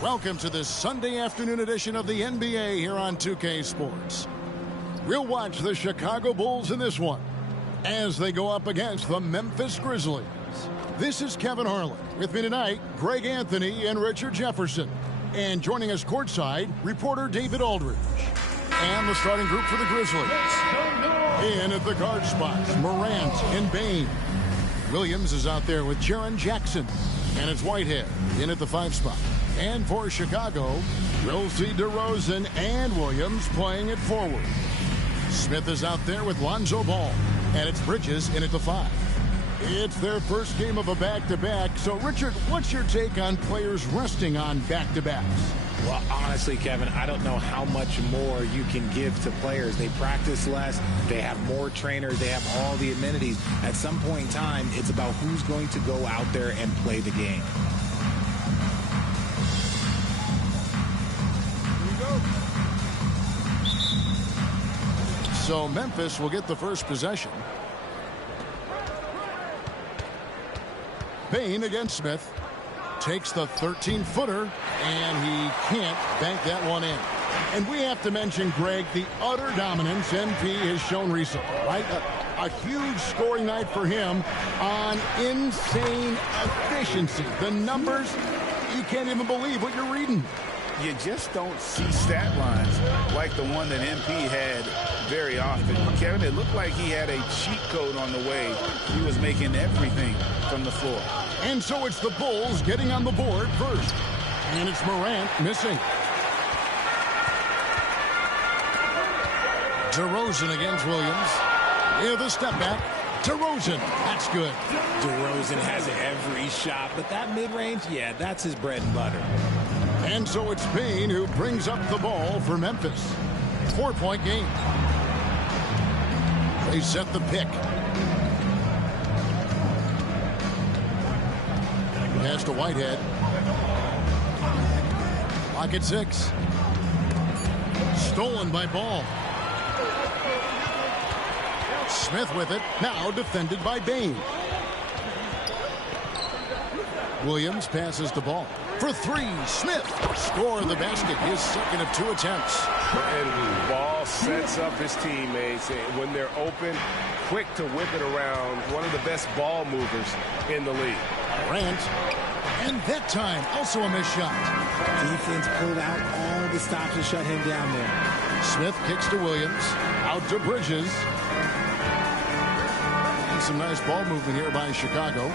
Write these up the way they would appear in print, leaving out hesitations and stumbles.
Welcome to this Sunday afternoon edition of the NBA here on 2K Sports. We'll watch the Chicago Bulls in this one as they go up against the Memphis Grizzlies. This is Kevin Harlan. With me tonight, Greg Anthony and Richard Jefferson. And joining us courtside, reporter David Aldridge. And the starting group for the Grizzlies. In at the guard spots, Morant and Bane. Williams is out there with Jaren Jackson. And it's Whitehead in at the 5 spot. And for Chicago, we'll see DeRozan and Williams playing at forward. Smith is out there with Lonzo Ball. And it's Bridges in at the 5. It's their first game of a back-to-back. So, Richard, what's your take on players resting on back-to-backs? Well, honestly, Kevin, I don't know how much more you can give to players. They practice less. They have more trainers. They have all the amenities. At some point in time, it's about who's going to go out there and play the game. So Memphis will get the first possession. Bane against Smith. Takes the 13-footer, and he can't bank that one in. And we have to mention, Greg, the utter dominance MP has shown recently, right? A huge scoring night for him on insane efficiency. The numbers, you can't even believe what you're reading. You just don't see stat lines like the one that MP had very often. Kevin, it looked like he had a cheat code on the way. He was making everything from the floor. And so it's the Bulls getting on the board first. And it's Morant missing. DeRozan against Williams. Yeah, the step back. DeRozan, that's good. DeRozan has every shot, but that mid-range, yeah, that's his bread and butter. And so it's Bane who brings up the ball for Memphis. 4-point game. They set the pick. Pass to Whitehead. Clock at 6. Stolen by Ball. Smith with it. Now defended by Bane. Williams passes the ball. For 3, Smith score the basket, his second of 2 attempts. And Ball sets up his teammates when they're open, quick to whip it around. One of the best ball movers in the league. Grant, and that time also a missed shot. Defense pulled out all the stops to shut him down there. Smith kicks to Williams, out to Bridges. And some nice ball movement here by Chicago.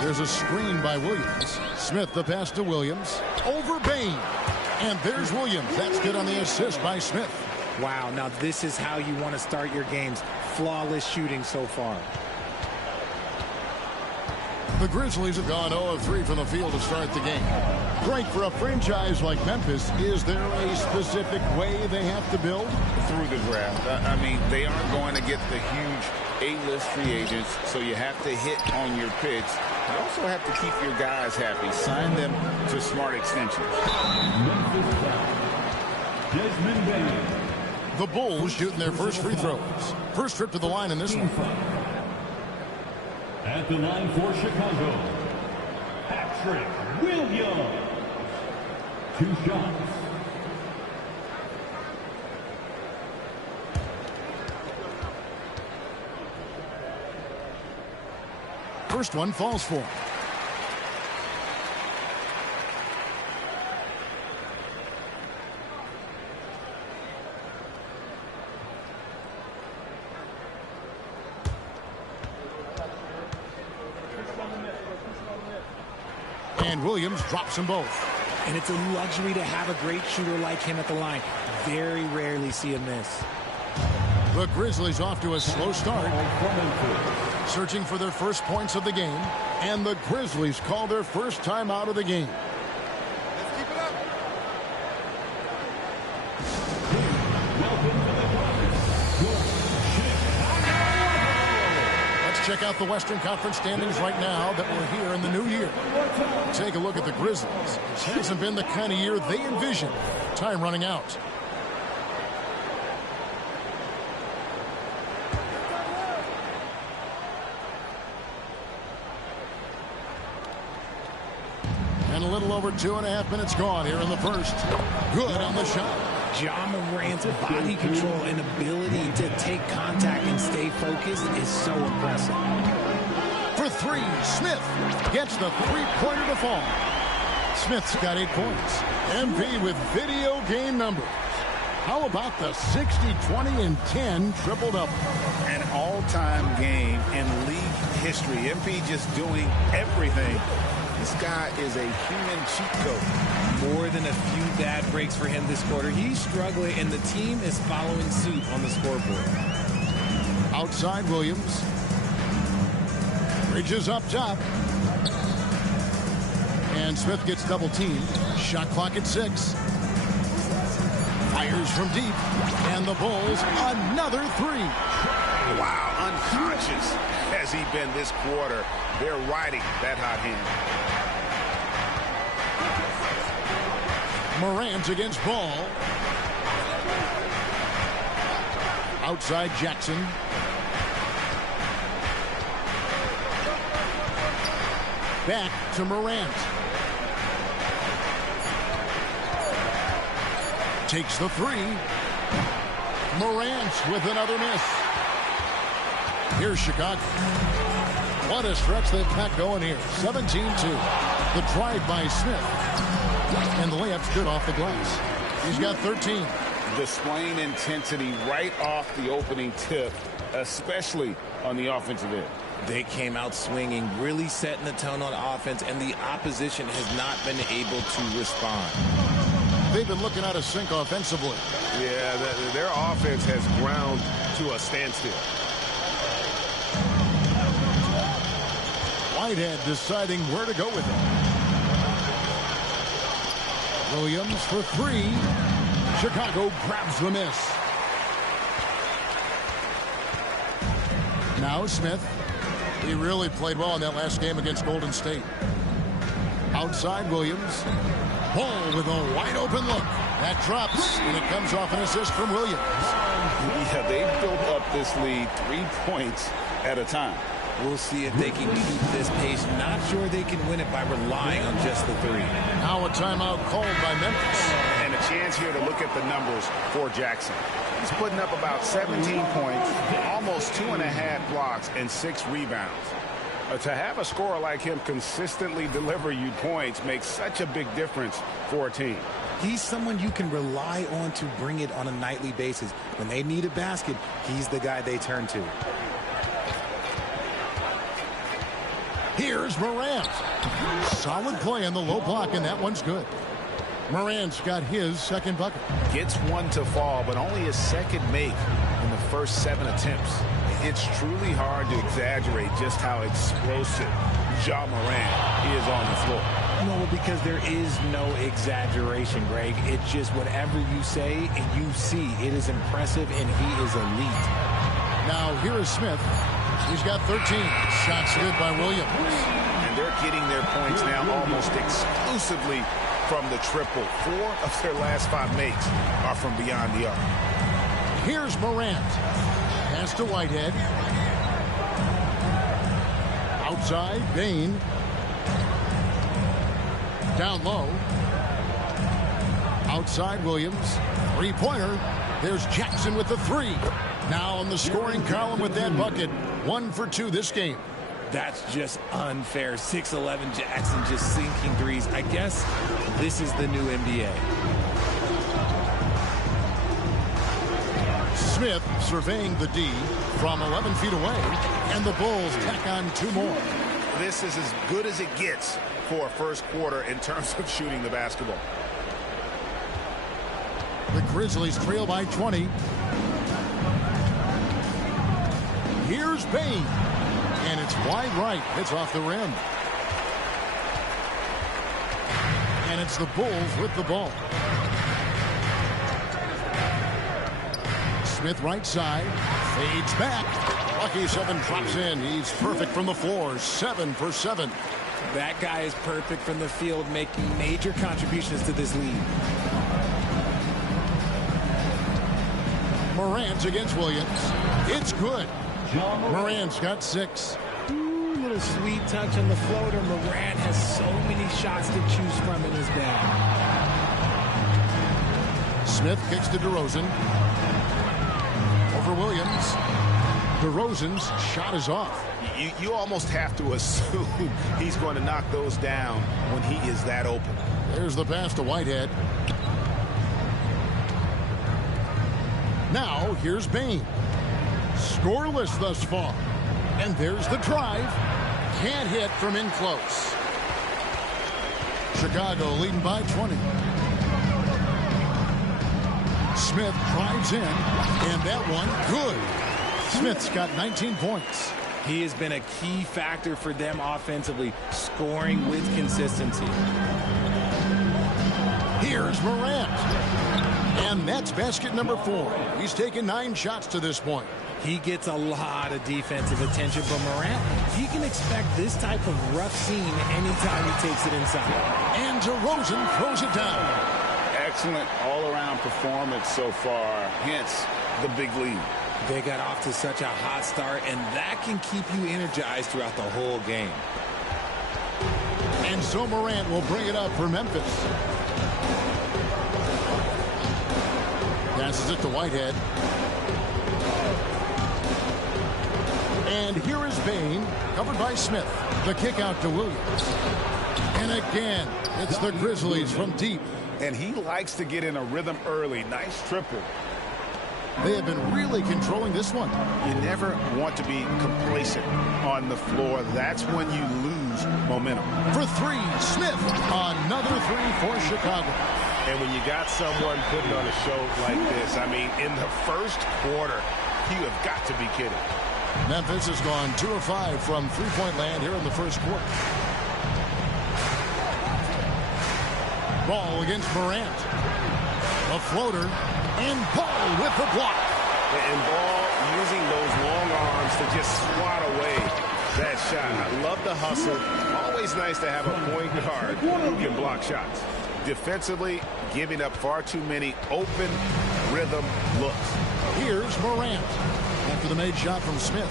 There's a screen by Williams. Smith the pass to Williams. Over Bane. And there's Williams. That's good on the assist by Smith. Wow, now this is how you want to start your games. Flawless shooting so far. The Grizzlies have gone 0 of 3 from the field to start the game. Great for a franchise like Memphis. Is there a specific way they have to build? Through the draft. I mean, they aren't going to get the huge A-list free agents, so you have to hit on your picks. You also have to keep your guys happy. Sign them to smart extensions. Desmond. The Bulls shooting their first free throws. First trip to the line in this one. At the line for Chicago, Patrick Williams. 2 shots. First one falls for him. And Williams drops them both. And it's a luxury to have a great shooter like him at the line. Very rarely see a miss. The Grizzlies off to a slow start. Searching for their first points of the game. And the Grizzlies call their first time out of the game. Let's keep it up. check out the Western Conference standings right now that we're here in the new year. Take a look at the Grizzlies. This hasn't been the kind of year they envisioned. Time running out. And a little over 2.5 minutes gone here in the first. Good on the shot. Ja Morant's body control and ability to take contact and stay focused is so impressive. For three, Smith gets the three-pointer to fall. Smith's got 8 points. MP with video game numbers. How about the 60, 20, and 10 triple-double? An all-time game in league history. MP just doing everything. This guy is a human cheat code. More than a few bad breaks for him this quarter. He's struggling, and the team is following suit on the scoreboard. Outside Williams. Bridges up top. And Smith gets double teamed. Shot clock at 6. Fires from deep. And the Bulls, another 3. Wow, unconscious has he been this quarter. They're riding that hot hand. Morant against Ball. Outside Jackson. Back to Morant. Takes the 3. Morant with another miss. Here's Chicago. What a stretch they've got going here. 17-2. The drive by Smith. And the layup's good off the glass. He's got 13. Displaying intensity right off the opening tip, especially on the offensive end. They came out swinging, really setting the tone on offense, and the opposition has not been able to respond. They've been looking out of sync offensively. Yeah, their offense has ground to a standstill. Whitehead deciding where to go with it. Williams for 3. Chicago grabs the miss. Now Smith. He really played well in that last game against Golden State. Outside Williams. Ball with a wide open look. That drops, and it comes off an assist from Williams. Yeah, they've built up this lead 3 points at a time. We'll see if they can keep this pace. Not sure they can win it by relying on just the 3. Now a timeout called by Memphis. And a chance here to look at the numbers for Jackson. He's putting up about 17 points, almost 2.5 blocks, and 6 rebounds. To have a scorer like him consistently deliver you points makes such a big difference for a team. He's someone you can rely on to bring it on a nightly basis. When they need a basket, he's the guy they turn to. Here's Morant. Solid play in the low block, and that one's good. Morant's got his second bucket. Gets one to fall, but only his second make in the first 7 attempts. It's truly hard to exaggerate just how explosive Ja Morant is on the floor. No, because there is no exaggeration, Greg. It's just whatever you say and you see. It is impressive, and he is elite. Now here is Smith. He's got 13. Shots good by Williams. And they're getting their points now almost exclusively from the triple. 4 of their last 5 makes are from beyond the arc. Here's Morant. Pass to Whitehead. Outside, Bain. Down low. Outside, Williams. 3-pointer. There's Jackson with the 3. Now on the scoring column with that bucket. 1 for 2 this game. That's just unfair. 6'11" Jackson just sinking threes. I guess this is the new NBA. Smith surveying the D from 11 feet away, and the Bulls tack on 2 more. This is as good as it gets for a first quarter in terms of shooting the basketball. The Grizzlies trail by 20. Here's Bain. And it's wide right. Hits off the rim. And it's the Bulls with the ball. Smith right side. Fades back. Lucky 7 drops in. He's perfect from the floor. 7 for 7. That guy is perfect from the field, making major contributions to this lead. Morant against Williams. It's good. Morant's got 6. Ooh, little sweet touch on the floater. Morant has so many shots to choose from in his bag. Smith kicks to DeRozan. Over Williams. DeRozan's shot is off. You almost have to assume he's going to knock those down when he is that open. There's the pass to Whitehead. Now here's Bane. Scoreless thus far. And there's the drive. Can't hit from in close. Chicago leading by 20. Smith drives in, and that one good. Smith's got 19 points. He has been a key factor for them offensively, scoring with consistency. Here's Morant. And that's basket number 4. He's taken 9 shots to this point. He gets a lot of defensive attention, but Morant, he can expect this type of rough scene anytime he takes it inside. And DeRozan throws it down. Excellent all-around performance so far, hence the big lead. They got off to such a hot start, and that can keep you energized throughout the whole game. And so Morant will bring it up for Memphis. Passes it to Whitehead. And here is Bane, covered by Smith. The kick out to Williams. And again, it's the Grizzlies from deep. And he likes to get in a rhythm early. Nice triple. They have been really controlling this one. You never want to be complacent on the floor. That's when you lose momentum. For 3, Smith. Another 3 for Chicago. And when you got someone putting on a show like this, I mean, in the first quarter, you have got to be kidding. Memphis has gone 2 of 5 from three-point land here in the first quarter. Ball against Morant. A floater. And Ball with the block. And Ball using those long arms to just swat away that shot. I love the hustle. Always nice to have a point guard who can block shots. Defensively, giving up far too many open rhythm looks. Here's Morant. After the made shot from Smith.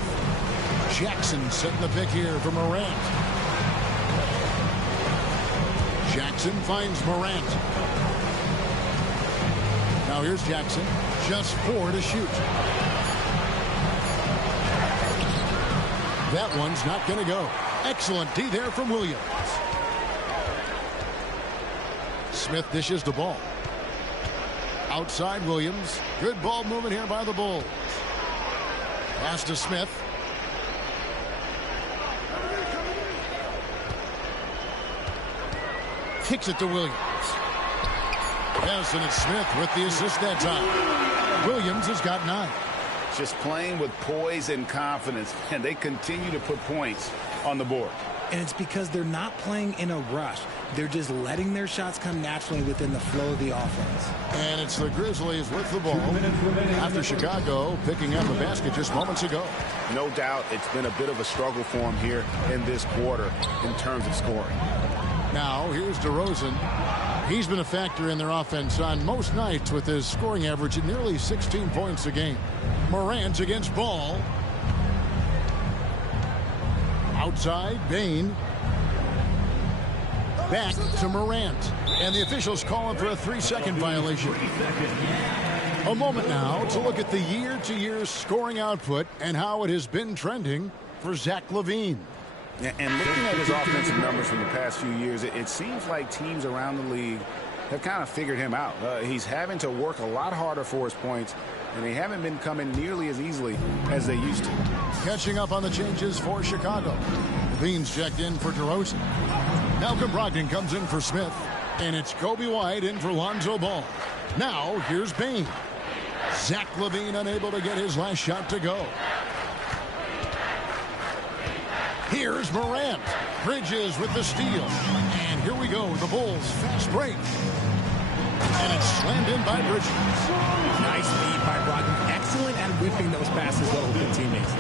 Jackson setting the pick here for Morant. Jackson finds Morant. Now here's Jackson. Just 4 to shoot. That one's not going to go. Excellent D there from Williams. Smith dishes the ball. Outside Williams. Good ball movement here by the Bulls. Pass to Smith. Kicks it to Williams. Yes, and it's Smith with the assist that time. Williams has got 9. Just playing with poise and confidence, and they continue to put points on the board. And it's because they're not playing in a rush. They're just letting their shots come naturally within the flow of the offense. And it's the Grizzlies with the ball after Chicago picking up a basket just moments ago. No doubt it's been a bit of a struggle for them here in this quarter in terms of scoring. Now here's DeRozan. He's been a factor in their offense on most nights with his scoring average at nearly 16 points a game. Morant against Ball. Outside, Bane. Back to Morant. And the officials calling for a 3-second violation. A moment now to look at the year-to-year scoring output and how it has been trending for Zach LaVine. And looking at his offensive numbers from the past few years, it seems like teams around the league have kind of figured him out. He's having to work a lot harder for his points, and they haven't been coming nearly as easily as they used to. Catching up on the changes for Chicago. LaVine's checked in for DeRozan. Malcolm Brogdon comes in for Smith, and it's Kobe White in for Lonzo Ball. Now, here's Bane. Zach LaVine unable to get his last shot to go. Here's Morant. Bridges with the steal. And here we go. The Bulls fast break. And it's slammed in by Bridges. Nice feed by Brogdon. Excellent at whipping those passes to open teammates.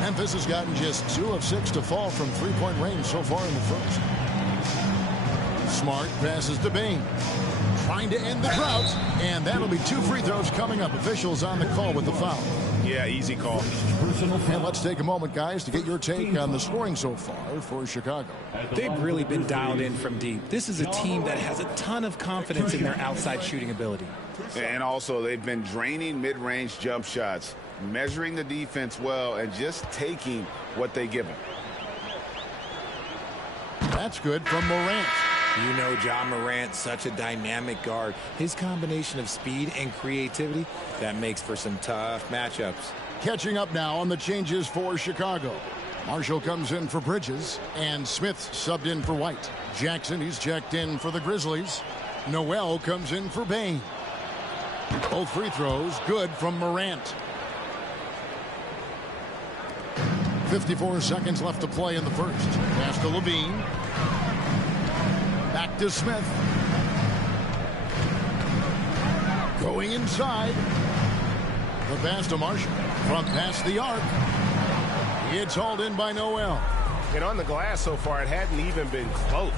Memphis has gotten just 2 of 6 to fall from three-point range so far in the first. Smart passes to Bain. Trying to end the drought. And that'll be 2 free throws coming up. Officials on the call with the foul. Yeah, easy call. And let's take a moment, guys, to get your take on the scoring so far for Chicago. They've really been dialed in from deep. This is a team that has a ton of confidence in their outside shooting ability. And also, they've been draining mid-range jump shots, measuring the defense well, and just taking what they give them. That's good from Morant. You know Ja Morant, such a dynamic guard. His combination of speed and creativity, that makes for some tough matchups. Catching up now on the changes for Chicago. Marshall comes in for Bridges, and Smith subbed in for White. Jackson, he's checked in for the Grizzlies. Noel comes in for Bain. Both free throws good from Morant. 54 seconds left to play in the first. Pass to Levine. Back to Smith. Going inside. The pass to Marshall. From past the arc. It's hauled in by Noel. And on the glass so far, it hadn't even been close.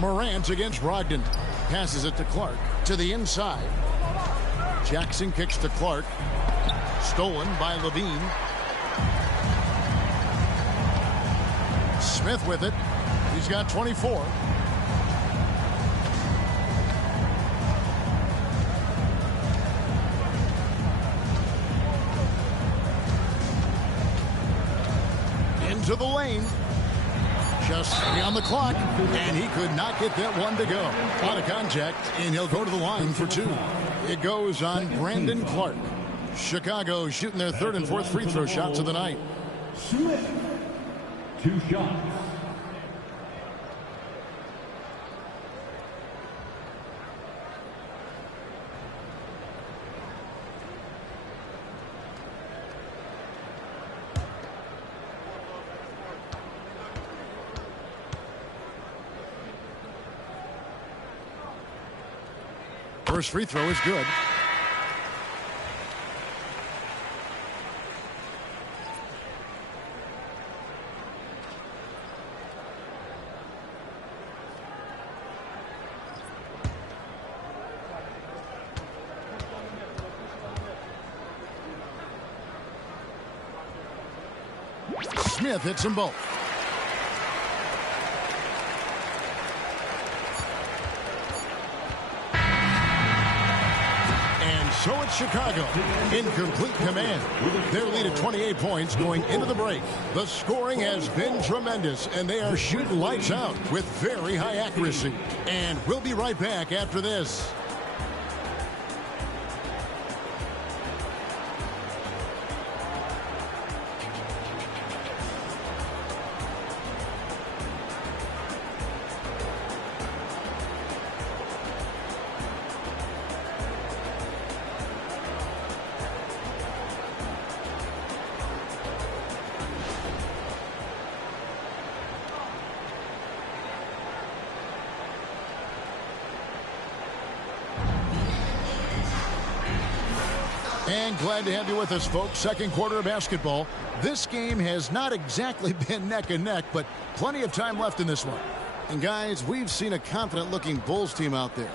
Morant against Brogdon. Passes it to Clark. To the inside. Jackson kicks to Clark. Stolen by Levine. Smith with it. He's got 24. Into the lane. Just 3 on the clock, and he could not get that one to go. Out of contact, and he'll go to the line for 2. It goes on Brandon Clark. Chicago shooting their 3rd and 4th free throw shots of the night. Smith, 2 shots. First free throw is good. Smith hits them both. So it's Chicago in complete command. Their lead at 28 points going into the break. The scoring has been tremendous, and they are shooting lights out with very high accuracy. And we'll be right back after this. And glad to have you with us, folks. Second quarter of basketball. This game has not exactly been neck and neck, but plenty of time left in this one. And guys, we've seen a confident-looking Bulls team out there.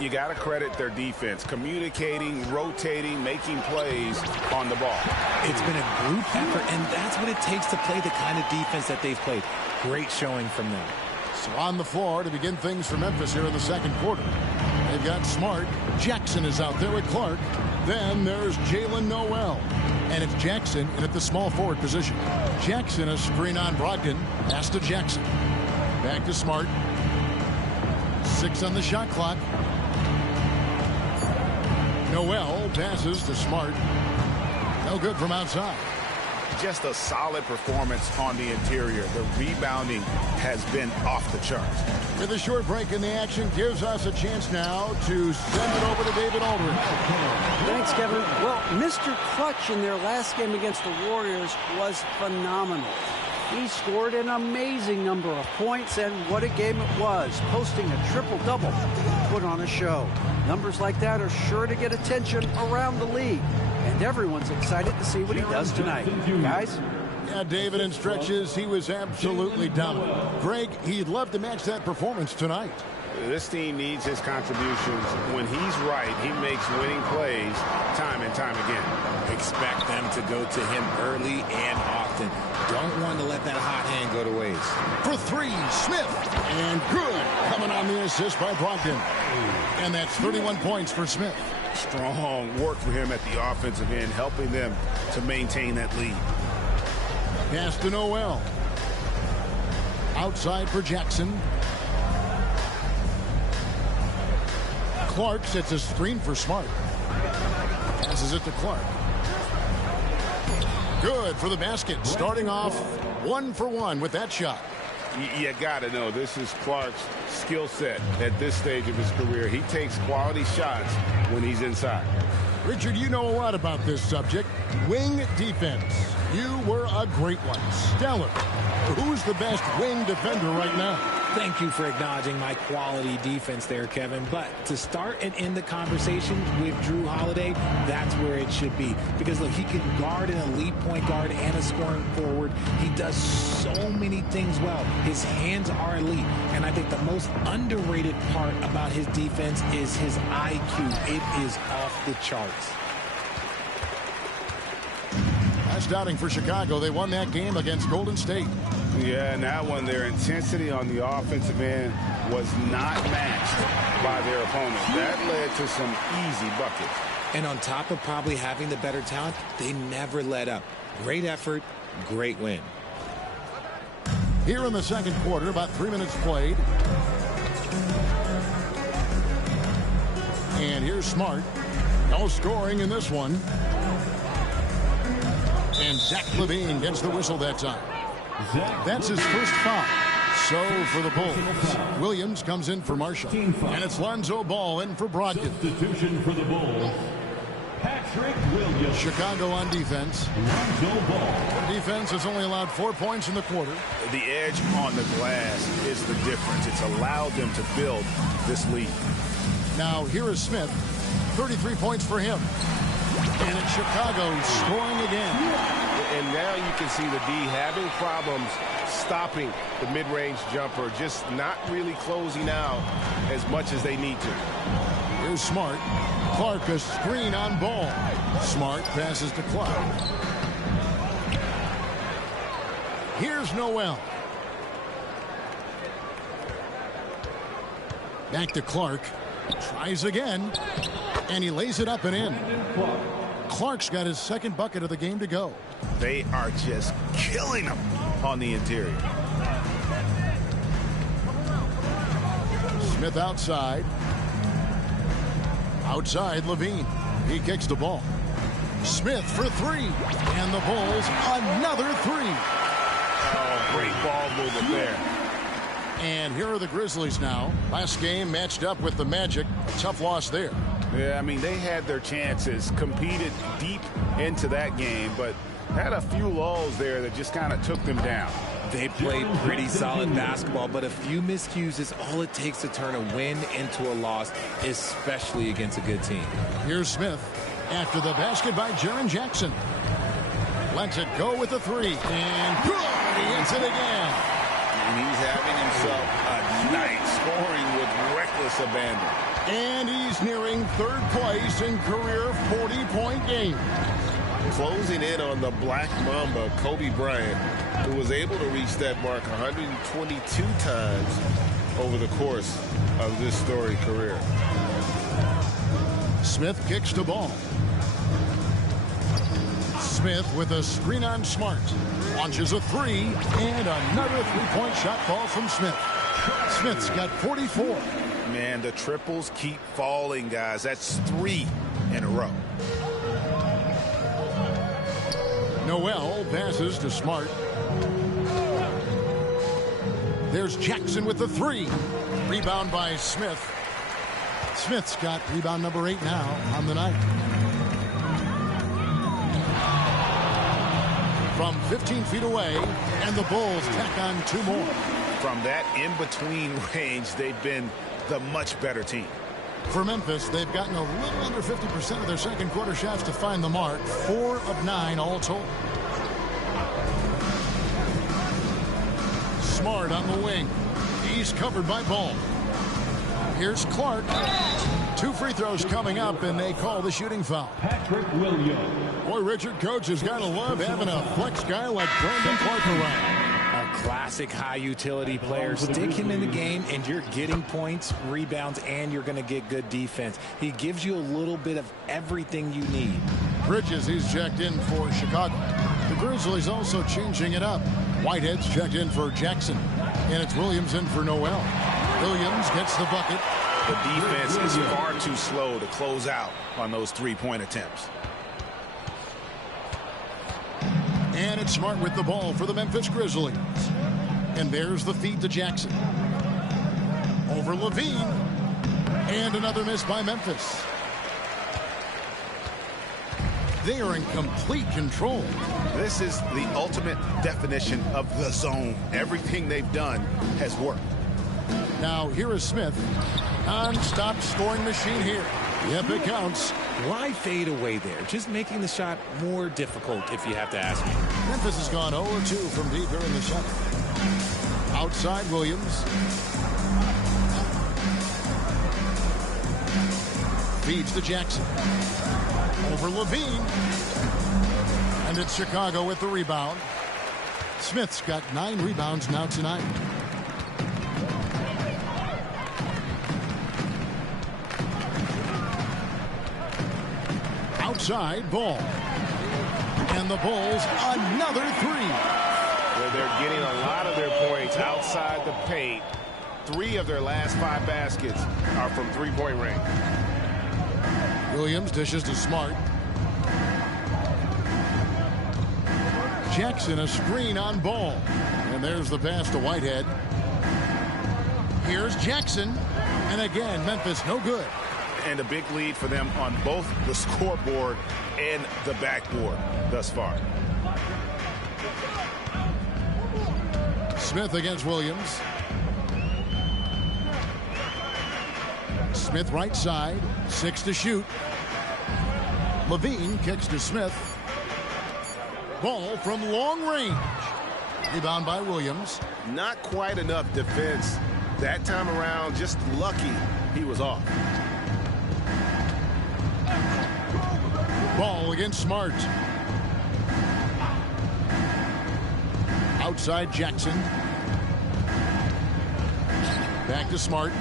You got to credit their defense, communicating, rotating, making plays on the ball. It's been a group effort, and that's what it takes to play the kind of defense that they've played. Great showing from them. So on the floor to begin things for Memphis here in the second quarter. They've got Smart. Jackson is out there with Clark. Then there's Jalen Noel. And it's Jackson in at the small forward position. Jackson a screen on Brogdon. Pass to Jackson. Back to Smart. 6 on the shot clock. Noel passes to Smart. No good from outside. Just a solid performance on the interior. The rebounding has been off the charts. With a short break in the action, gives us a chance now to send it over to David Aldridge. Thanks, Kevin. Well, Mr. Clutch in their last game against the Warriors was phenomenal. He scored an amazing number of points, and what a game it was, posting a triple-double. Put on a show. Numbers like that are sure to get attention around the league, and everyone's excited to see what he does tonight. Guys? Yeah, David, in stretches, he was absolutely dominant. Greg, he'd love to match that performance tonight. This team needs his contributions. When he's right, he makes winning plays time and time again. Expect them to go to him early and often. Don't want to let that hot hand go to waste. For three, Smith. And good. Coming on the assist by Brogdon. And that's 31 points for Smith. Strong work for him at the offensive end, helping them to maintain that lead. Pass to Noel. Outside for Jackson. Clark sets a screen for Smart. Passes it to Clark. Good for the basket. Starting off 1 for 1 with that shot. You got to know, this is Clark's skill set at this stage of his career. He takes quality shots when he's inside. Richard, you know a lot about this subject. Wing defense. You were a great one. Stellar. Who's the best wing defender right now? Thank you for acknowledging my quality defense there, Kevin. But to start and end the conversation with Jrue Holiday, that's where it should be. Because, look, he can guard an elite point guard and a scoring forward. He does so many things well. His hands are elite. And I think the most underrated part about his defense is his IQ. It is off the charts. Last outing for Chicago. They won that game against Golden State. Yeah, and that one, their intensity on the offensive end was not matched by their opponent. That led to some easy buckets. And on top of probably having the better talent, they never let up. Great effort, great win. Here in the second quarter, about 3 minutes played. And here's Smart. No scoring in this one. And Zach LaVine gets the whistle that time. That's his first foul. So for the Bulls, Williams comes in for Marshall. And it's Lonzo Ball in for Brogdon. Substitution for the Bulls, Patrick Williams. Chicago on defense. Lonzo Ball. Defense has only allowed 4 points in the quarter. The edge on the glass is the difference. It's allowed them to build this lead. Now here is Smith. 33 points for him. And it's Chicago scoring again. And now you can see the D having problems stopping the mid-range jumper, just not really closing out as much as they need to. Here's Smart. Clark a screen on Ball. Smart passes to Clark. Here's Noel. Back to Clark. Tries again. And he lays it up and in. Clark's got his second bucket of the game to go. They are just killing them on the interior. Smith outside. Outside, LaVine. He kicks the ball. Smith for three. And the Bulls, another three. Oh, great ball movement there. And here are the Grizzlies now. Last game matched up with the Magic. A tough loss there. Yeah, I mean, they had their chances, competed deep into that game, but had a few lulls there that just kind of took them down. They played pretty solid basketball, but a few miscues is all it takes to turn a win into a loss, especially against a good team. Here's Smith after the basket by Jaren Jackson. Lets it go with the three. And good! He hits it again. And he's having himself a night scoring with reckless abandon. And he's nearing third place in career 40-point game. Closing in on the Black Mamba, Kobe Bryant, who was able to reach that mark 122 times over the course of this storied career. Smith kicks the ball. Smith with a screen on Smart. Launches a three, and another three-point shot ball from Smith. Smith's got 44. Man, the triples keep falling, guys. That's 3 in a row. Noel passes to Smart. There's Jackson with the three. Rebound by Smith. Smith's got rebound number 8 now on the night. from 15 feet away, and the Bulls tack on 2 more. From that in-between range, they've been the much better team. For Memphis, they've gotten a little under 50% of their second quarter shots to find the mark, 4 of 9 all told. Smart on the wing. He's covered by Ball. Here's Clark. 2 free throws coming up, and they call the shooting foul. Patrick Williams. Boy, Richard, coach has got to love having a flex guy like Brandon Clark around. A classic high utility player. Stick him in the game and you're getting points, rebounds, and you're going to get good defense. He gives you a little bit of everything you need. Bridges, he's checked in for Chicago. The Grizzlies also changing it up. Whitehead's checked in for Jackson. And it's Williams in for Noel. Williams gets the bucket. The defense is far too slow to close out on those 3-point attempts. And it's Smart with the ball for the Memphis Grizzlies. And there's the feed to Jackson. Over Levine. And another miss by Memphis. They are in complete control. This is the ultimate definition of the zone. Everything they've done has worked. Now here is Smith. Non-stop scoring machine here. Yep, it counts. Why fade away there? Just making the shot more difficult, if you have to ask me. Memphis has gone 0-2 from deep here in the second. Outside Williams. Feeds to Jackson. Over Levine. And it's Chicago with the rebound. Smith's got 9 rebounds now tonight. Outside, Ball. And the Bulls, another 3. Well, they're getting a lot of their points outside the paint. 3 of their last 5 baskets are from 3-point range. Williams dishes to Smart. Jackson, a screen on Ball. And there's the pass to Whitehead. Here's Jackson. And again, Memphis no good. And a big lead for them on both the scoreboard and the backboard thus far. Smith against Williams. Smith right side. 6 to shoot. Levine kicks to Smith. Ball from long range. Rebound by Williams. Not quite enough defense that time around. Just lucky he was off. Ball against Smart. Outside Jackson. Back to Smart.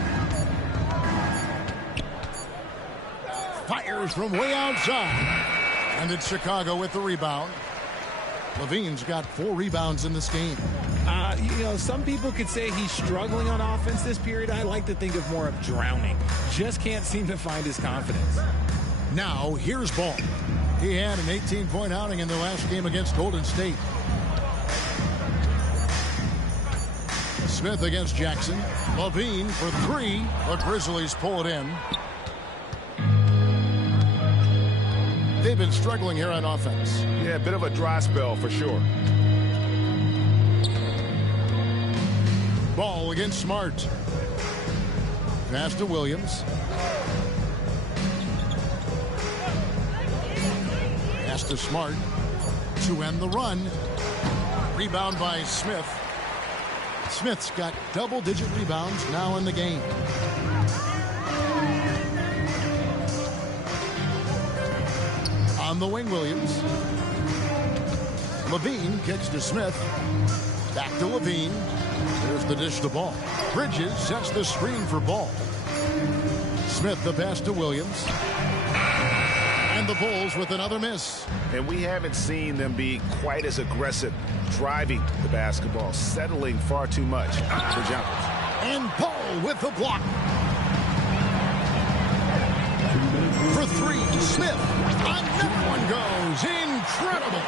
Fires from way outside. And it's Chicago with the rebound. Levine's got 4 rebounds in this game. You know, some people could say he's struggling on offense this period. I like to think of more of drowning. Just can't seem to find his confidence. Now, here's Ball. He had an 18-point outing in the last game against Golden State. Smith against Jackson. Levine for 3. The Grizzlies pull it in. They've been struggling here on offense. Yeah, a bit of a dry spell for sure. Ball against Smart. Pass to Williams. Pass to Smart to end the run. Rebound by Smith. Smith's got double-digit rebounds now in the game. On the wing, Williams. Levine kicks to Smith. Back to Levine. There's the dish to Ball. Bridges sets the screen for Ball. Smith the pass to Williams. And the Bulls with another miss. And we haven't seen them be quite as aggressive driving the basketball, settling far too much for jumpers. And Ball with the block. For 3, Smith. Another one goes. Incredible.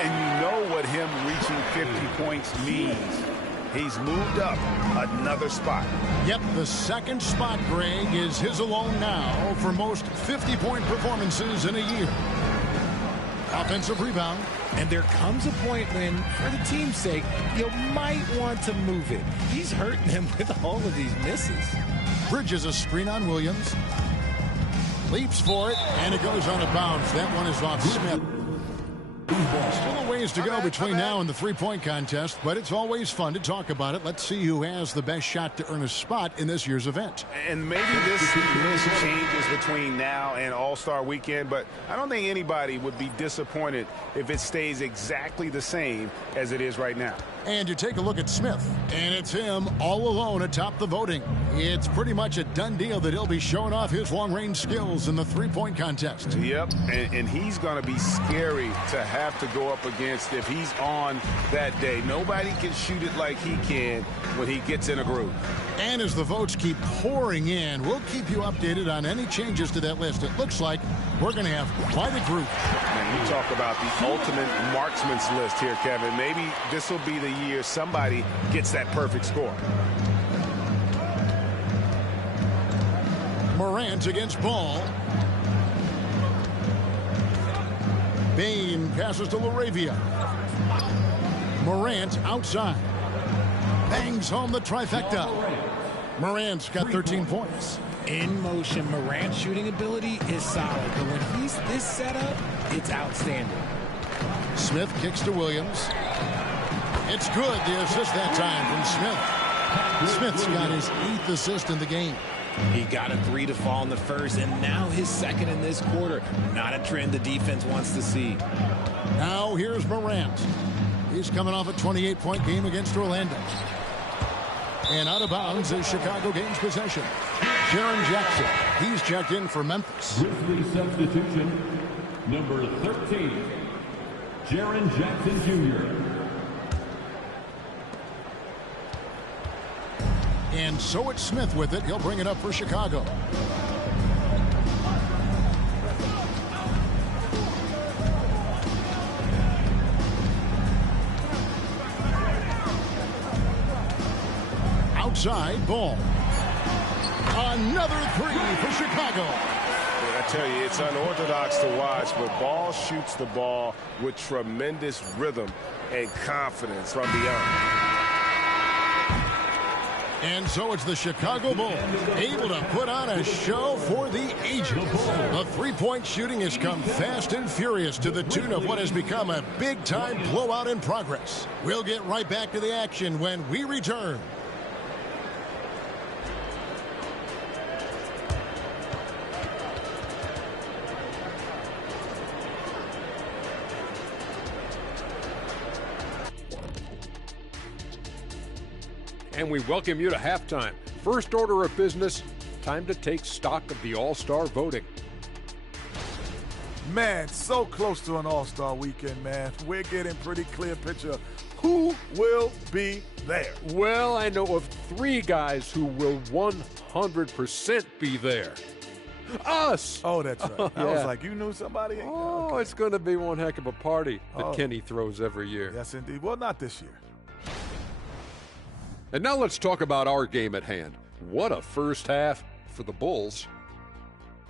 And you know what him reaching 50 points means. He's moved up another spot. Yep, the second spot, Greg, is his alone now for most 50-point performances in a year. Offensive rebound. And there comes a point when, for the team's sake, you might want to move it. He's hurting them with all of these misses. Bridges a screen on Williams. Leaps for it, and it goes out of bounds. That one is off Smith. Still a ways to go between now and the three-point contest, but it's always fun to talk about it. Let's see who has the best shot to earn a spot in this year's event. And maybe this list changes between now and All-Star Weekend, but I don't think anybody would be disappointed if it stays exactly the same as it is right now. And you take a look at Smith, and it's him all alone atop the voting. It's pretty much a done deal that he'll be showing off his long-range skills in the three-point contest. Yep, and he's going to be scary to have to go up against if he's on that day. Nobody can shoot it like he can when he gets in a groove. And as the votes keep pouring in, we'll keep you updated on any changes to that list. It looks like we're going to have quite a group. Man, you talk about the ultimate marksman's list here, Kevin. Maybe this will be the year somebody gets that perfect score. Morant against Ball. Bain passes to Laravia. Morant outside. Bangs home the trifecta. Morant's got 13 points. In motion, Morant's shooting ability is solid, but when he's this set up, it's outstanding. Smith kicks to Williams. It's good, the assist that time from Smith. Smith's got his 8th assist in the game. He got a 3 to fall in the first, and now his 2nd in this quarter. Not a trend the defense wants to see. Now here's Morant. He's coming off a 28-point game against Orlando. And out of bounds as Chicago gains possession. Jaren Jackson, he's checked in for Memphis. Grizzly substitution, number 13, Jaren Jackson Jr. And so it's Smith with it. He'll bring it up for Chicago. Outside, Ball. Another 3 for Chicago. I tell you, it's unorthodox to watch, but Ball shoots the ball with tremendous rhythm and confidence from beyond. And so it's the Chicago Bulls able to put on a show for the ages. The three-point shooting has come fast and furious to the tune of what has become a big-time blowout in progress. We'll get right back to the action when we return. And we welcome you to halftime. First order of business, time to take stock of the All-Star voting. Man, so close to an All-Star weekend, man. We're getting pretty clear picture of who will be there. Well, I know of 3 guys who will 100% be there. Us! Oh, that's right. I Yeah. was like, you knew somebody? Oh, Okay. it's going to be one heck of a party that Oh. Kenny throws every year. Yes, indeed. Well, not this year. And now let's talk about our game at hand. What a first half for the Bulls.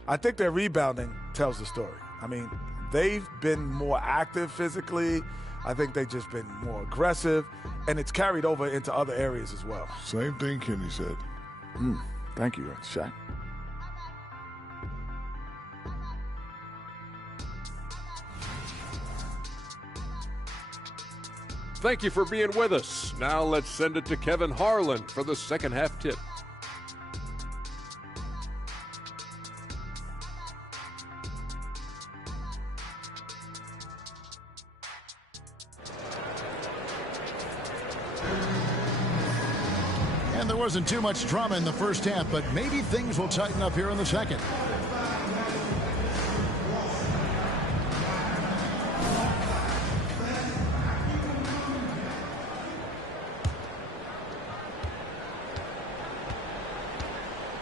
I think their rebounding tells the story. I mean, they've been more active physically. I think they've just been more aggressive, and it's carried over into other areas as well. Same thing Kenny said. Thank you, Shaq. Thank you for being with us. Now let's send it to Kevin Harlan for the second half tip. And there wasn't too much drama in the first half, but maybe things will tighten up here in the second.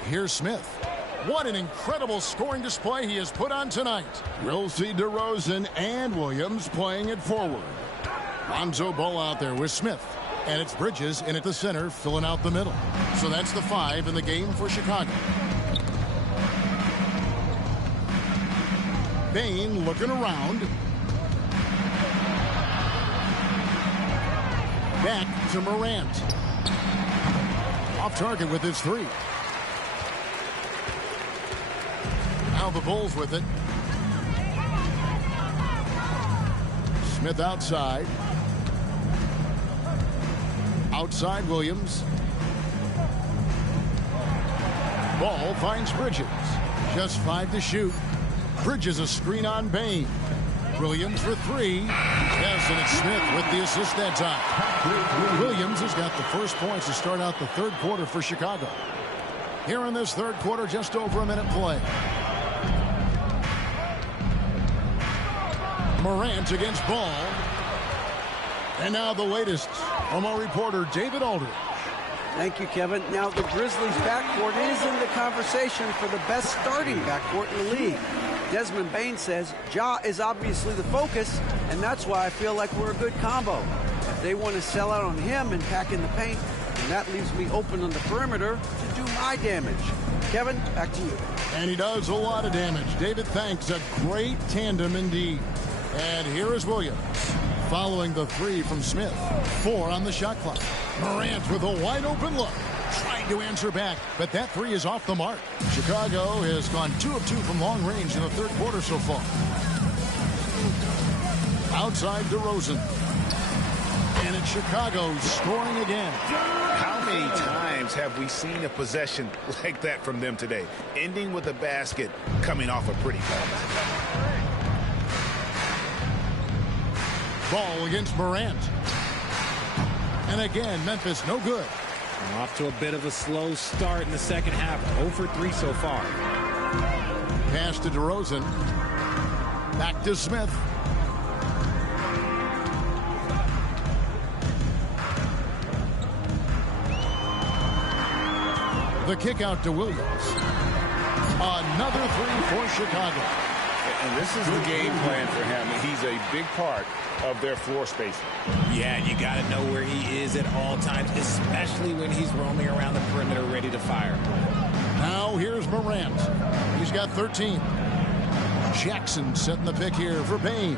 Here's Smith. What an incredible scoring display he has put on tonight. We'll see DeRozan and Williams playing it forward. Lonzo Ball out there with Smith. And it's Bridges in at the center, filling out the middle. So that's the 5 in the game for Chicago. Bain looking around. Back to Morant. Off target with his three. Now the Bulls with it. Smith outside. Outside Williams. Ball finds Bridges. Just 5 to shoot. Bridges a screen on Bain. Williams for three. Yes, and it's Smith with the assist that time. Williams has got the first points to start out the third quarter for Chicago. Here in this third quarter, just over a minute play. Morant against Ball. And now the latest from our reporter, David Aldridge. Thank you, Kevin. Now the Grizzlies' backcourt is in the conversation for the best starting backcourt in the league. Desmond Bain says Ja is obviously the focus, and that's why I feel like we're a good combo. If they want to sell out on him and pack in the paint, then that leaves me open on the perimeter to do my damage. Kevin, back to you. And he does a lot of damage. David, thanks. A great tandem indeed. And here is Williams following the three from Smith. 4 on the shot clock. Morant with a wide open look. Trying to answer back, but that three is off the mark. Chicago has gone 2 of 2 from long range in the third quarter so far. Outside DeRozan. And it's Chicago scoring again. How many times have we seen a possession like that from them today? Ending with a basket, coming off a pretty pass. Ball against Morant. And again, Memphis no good. Off to a bit of a slow start in the second half. 0 for 3 so far. Pass to DeRozan. Back to Smith. The kick out to Williams. Another three for Chicago. And this is the game plan for him. He's a big part of their floor spacing. Yeah, you got to know where he is at all times, especially when he's roaming around the perimeter ready to fire. Now here's Morant. He's got 13. Jackson setting the pick here for Bain.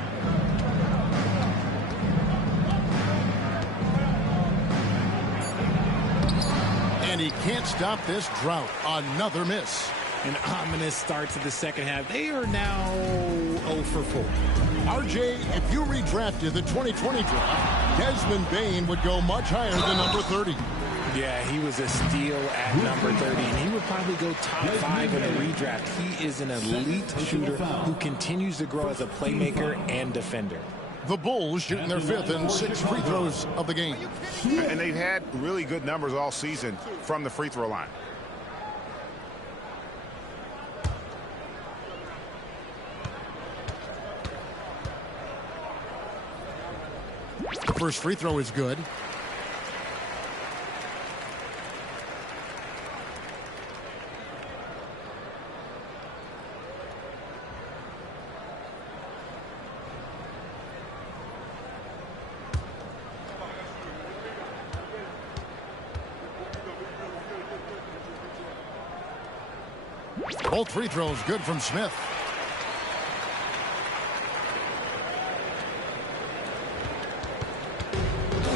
And he can't stop this drought. Another miss. An ominous start to the second half. They are now 0 for 4. RJ, if you redrafted the 2020 draft, Desmond Bain would go much higher than number 30. Yeah, he was a steal at number 30, and he would probably go top 5 in the redraft. He is an elite shooter who continues to grow as a playmaker and defender. The Bulls shooting their 5th and 6th free throws of the game. And they've had really good numbers all season from the free throw line. First free throw is good. Both free throws good from Smith.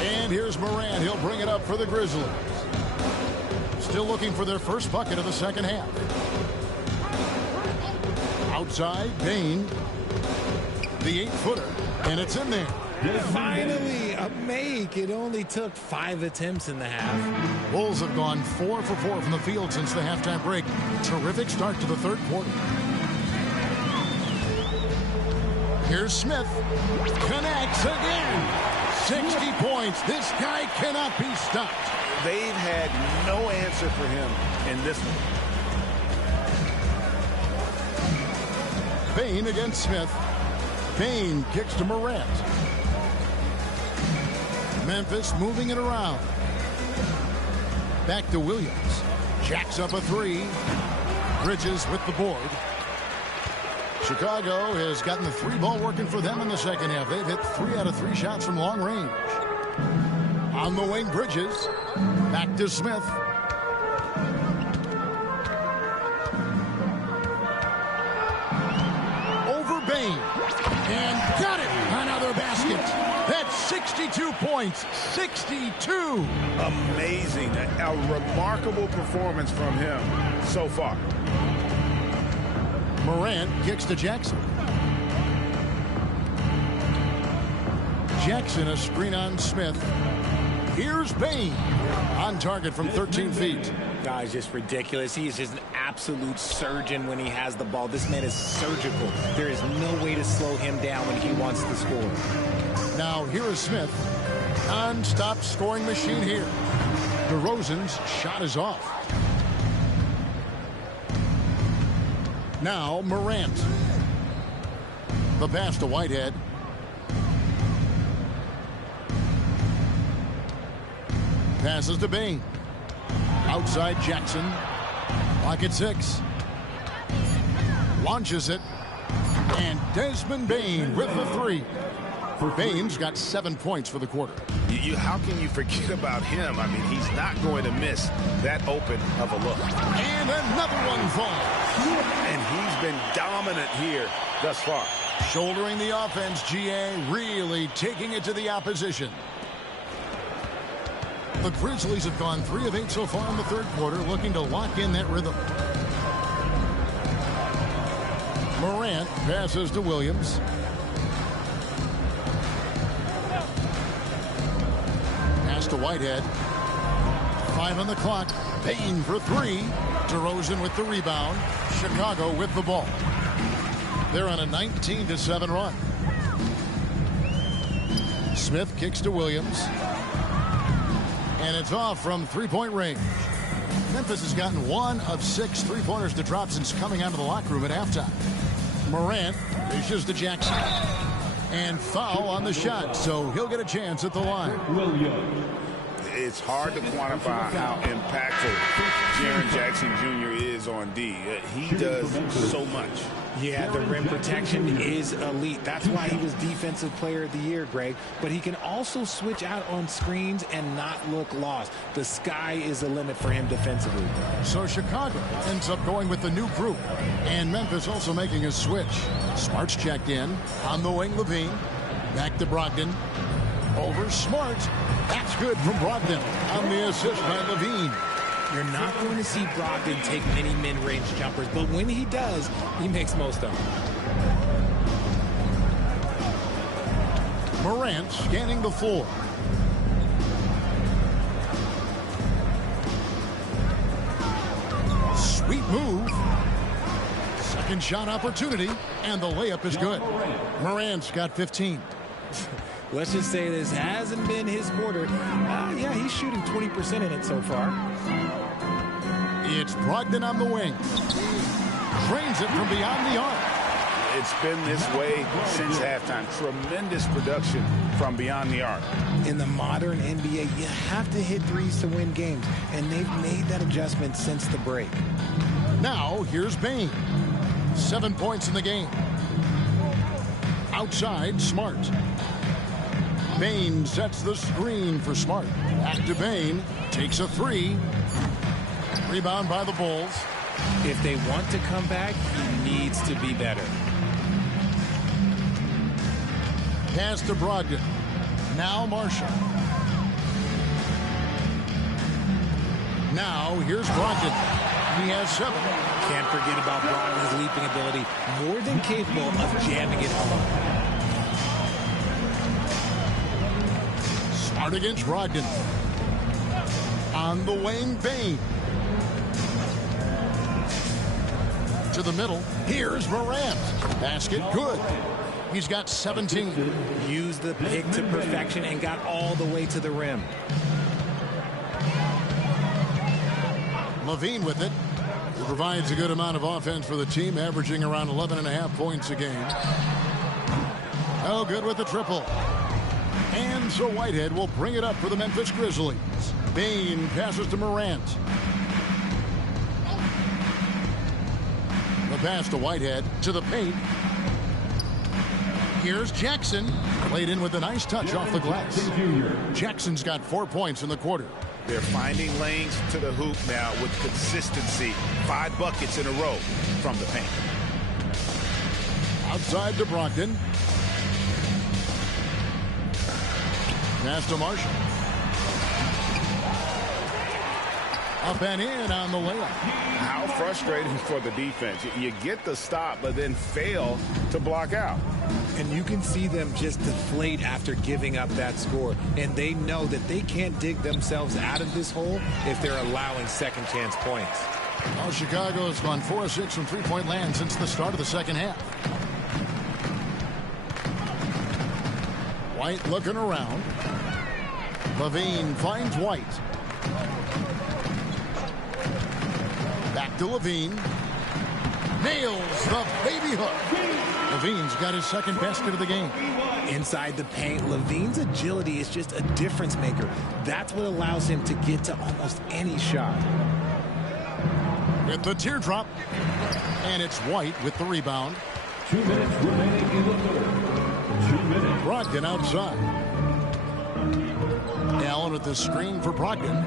And here's Morant. He'll bring it up for the Grizzlies. Still looking for their first bucket of the second half. Outside, Bain. The 8-footer. And it's in there. Finally, a make. It only took 5 attempts in the half. Bulls have gone 4 for 4 from the field since the halftime break. Terrific start to the third quarter. Here's Smith. Connects again. 60 points. This guy cannot be stopped. They've had no answer for him in this one. Bain against Smith. Bain kicks to Morant. Memphis moving it around. Back to Williams. Jacks up a three. Bridges with the board. Chicago has gotten the 3-ball working for them in the second half. They've hit 3 out of 3 shots from long range. On the wing, Bridges. Back to Smith. Over Bain. And got it. Another basket. That's 62 22 points, 62. Amazing. A remarkable performance from him so far. Morant kicks to Jackson. Jackson, a screen on Smith. Here's Bain on target from 13 feet. Guys, just ridiculous. He is just an absolute surgeon when he has the ball. This man is surgical. There is no way to slow him down when he wants to score. Now here is Smith. Non-stop scoring machine here. DeRozan's shot is off. Now Morant. The pass to Whitehead. Passes to Bain. Outside Jackson. Clock at 6. Launches it. And Desmond Bain with the 3. Bain's got 7 points for the quarter. How can you forget about him? I mean, he's not going to miss that open of a look. And another one falls. And he's been dominant here thus far. Shouldering the offense, GA really taking it to the opposition. The Grizzlies have gone 3 of 8 so far in the third quarter, looking to lock in that rhythm. Morant passes to Williams. Pass to Whitehead. 5 on the clock. Bain for 3. DeRozan with the rebound. Chicago with the ball. They're on a 19-7 run. Smith kicks to Williams. And it's off from three-point range. Memphis has gotten 1 of 6 three-pointers to drop since coming out of the locker room at halftime. Morant dishes to Jackson. And foul on the shot, so he'll get a chance at the line. It's hard to quantify how impactful Jaren Jackson Jr. is on D. He does so much. Yeah, the rim protection is elite. That's why he was Defensive Player of the Year, Greg. But he can also switch out on screens and not look lost. The sky is the limit for him defensively. So Chicago ends up going with the new group. And Memphis also making a switch. Smart's checked in. On the wing, Levine. Back to Brogdon. Over Smart. That's good from Brogdon on the assist by Levine. You're not going to see Brogdon take many mid-range jumpers, but when he does, he makes most of them. Morant scanning the floor. Sweet move. Second shot opportunity, and the layup is good. Morant's got 15. Let's just say this hasn't been his quarter. Yeah, he's shooting 20% in it so far. It's Brogdon on the wing. Drains it from beyond the arc. It's been this way since halftime. Tremendous production from beyond the arc. In the modern NBA, you have to hit threes to win games, and they've made that adjustment since the break. Now, here's Bain. 7 points in the game. Outside, Smart. Bain sets the screen for Smart. Back to Bain. Takes a 3. Rebound by the Bulls. If they want to come back, he needs to be better. Pass to Brogdon. Now Marshall. Now here's Brogdon. He has 7. Can't forget about Brogdon's leaping ability. More than capable of jamming it home. Smart against Brogdon. On the wing, Bain. To the middle. Here's Morant. Basket good. He's got 17. Used the pick to perfection and got all the way to the rim. Levine with it. He provides a good amount of offense for the team, averaging around 11.5 points a game. Oh, good with the triple. And so Whitehead will bring it up for the Memphis Grizzlies. Bain passes to Morant. The pass to Whitehead to the paint. Here's Jackson. Played in with a nice touch off the glass. Jackson's got 4 points in the quarter. They're finding lanes to the hoop now with consistency. 5 buckets in a row from the paint. Outside to Brogdon. Pass to Marshall. Up and in on the layup. How frustrating for the defense. You get the stop, but then fail to block out. And you can see them just deflate after giving up that score. And they know that they can't dig themselves out of this hole if they're allowing second chance points. Well, Chicago has gone 4-6 from three-point land since the start of the second half. White looking around. Levine finds White. Back to Levine. Nails the baby hook. Levine's got his second basket of the game. Inside the paint, Levine's agility is just a difference maker. That's what allows him to get to almost any shot. With the teardrop. And it's White with the rebound. 2 minutes remaining in the third. 2 minutes. Brogdon outside. Allen with the screen for Brogdon.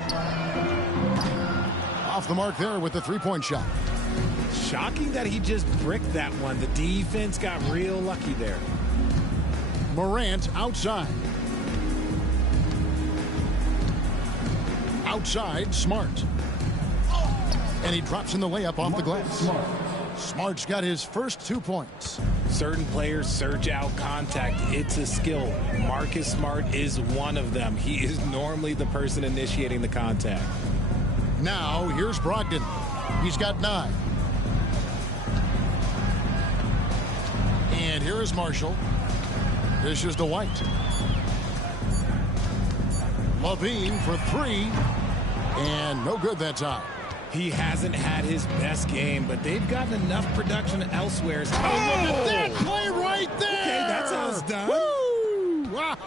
Off the mark there with the three-point shot. Shocking that he just bricked that one. The defense got real lucky there. Morant outside. Outside, Smart. And he drops in the layup off the glass. Smart's got his first 2 points. Certain players surge out contact. It's a skill. Marcus Smart is one of them. He is normally the person initiating the contact. Now, here's Brogdon. He's got 9. And here is Marshall. This is to White. Levine for 3. And no good that time. He hasn't had his best game, but they've gotten enough production elsewhere. Oh, look at that play right there! Okay, that's how it's done. Woo! Wow!